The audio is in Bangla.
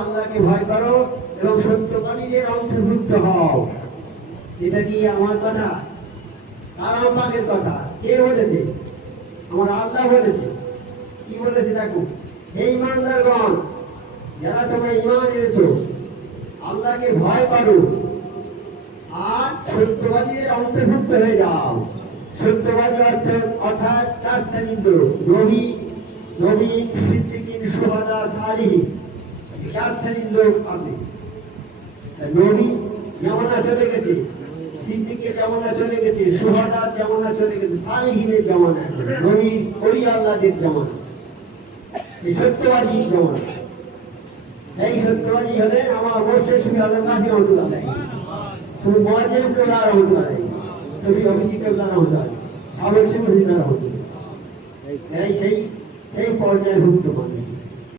আল্লাহকে ভয় করো এবং সত্যবাদীদের অন্তর্ভুক্ত হও? এটা কি আমার কথা? কালাম পাকের কথা? কে বলেছে? আমার আল্লাহ বলেছে। কি বলেছে দেখো? হে ইমানদারগণ যারা তোমরা ইমান এনেছো, আল্লাহকে ভয় করো আর সত্যবাদীদের অন্তর্ভুক্ত হয়ে যাও। সত্যবাদী অর্থ অর্থাৎ চার শ্রেণির লোক। নবী নবী সিদ্দিকিন সুহাদা সালিহিন চার শ্রেণির লোক আছে। নবী জামানা চলে গেছে, সিদ্দিকের জামানা চলে গেছে, সুহাদার জামানা চলে গেছে, সালিহিনের জামানা নবী ওলি আল্লাহদের জামানা এই সত্যবাদী জামানা এই সত্যবাদী হলেন আমার অবশ্যই সুবি আল্লাহ কাশি রহমতুল্লাহ সুবি মহাজেম টোলা রহমতুল্লাহ সুবি অভিষেক টোলা রহমতুল্লাহ সাবেক সুবি এরাই সেই সেই পর্যায়ে ভুক্ত করবে